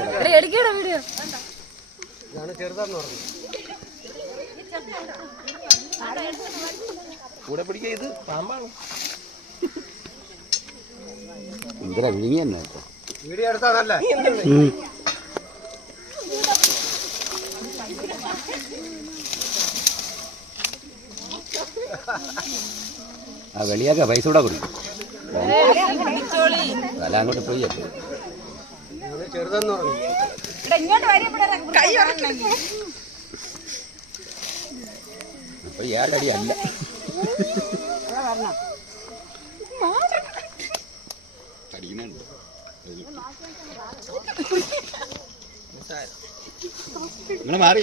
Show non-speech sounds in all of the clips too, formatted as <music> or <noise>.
എടാ, എടുക്കടാ വീഡിയോ ഇതാണ് ചെറുതാന്ന് പറഞ്ഞു. കൂടെ പിടിക്കുക ഇത് പാമ്പാണ്. എന്തിനാ വിഴുങ്ങി തന്നെ ഇപ്പൊ വീഡിയോ എടുത്താന്നല്ലേ ആ വെളിയാക്ക പൈസ കൂടെ കൊടുക്കും. അല്ല അങ്ങോട്ട് പോയി അപ്പൊ ഇതാണ് ചെറുതെന്ന് പറഞ്ഞു. എടാ, ഇങ്ങോട്ട് വരിക കൈ അപ്പൊ ഏഴടി അല്ല. കടിക്കുന്നുണ്ട് നിങ്ങൾ മാറി.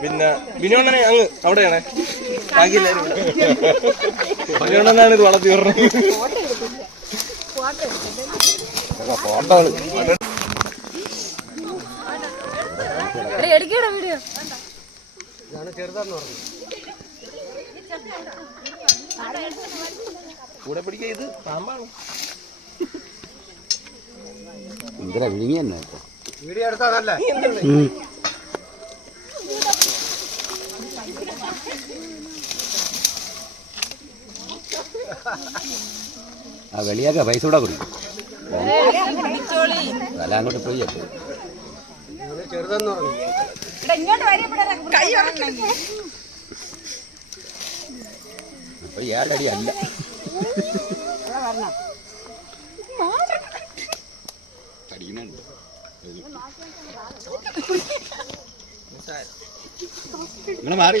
പിന്നെ ബിനോണ്ണനെ അങ്ങ് അവിടെയാണ്. ബാക്കി എല്ലാവരും ബിനോണ്ണനാണ് ഇത് വളർത്തി പറഞ്ഞത് ഫോട്ടോകൾ എടാ, എടുക്കടാ വീഡിയോ ഇതാണ് ചെറുതാന്ന് പറഞ്ഞു കൂടെ പിടിക്കുക ഇത് പാമ്പാണ്. എന്തിനാ വിഴുങ്ങി തന്നെ ഇപ്പൊ വീഡിയോ എടുത്താന്നല്ലേ ആ വെളിയാക്ക പൈസ കൂടെ കൊടുക്കും. അല്ല അങ്ങോട്ട് പോയി ചെറുതെന്ന് പറഞ്ഞു അപ്പൊ ഏഴടി അല്ല. നിങ്ങൾ മാറി.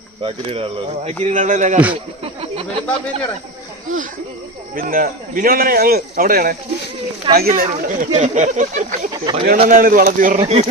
പിന്നെ ബിനോണ്ണനെ അങ്ങ് അവിടെയാണ്. ബാക്കി എല്ലാവരും ബിനോണ്ണനാണ് <laughs> ഇത് വളർത്തി പറഞ്ഞത്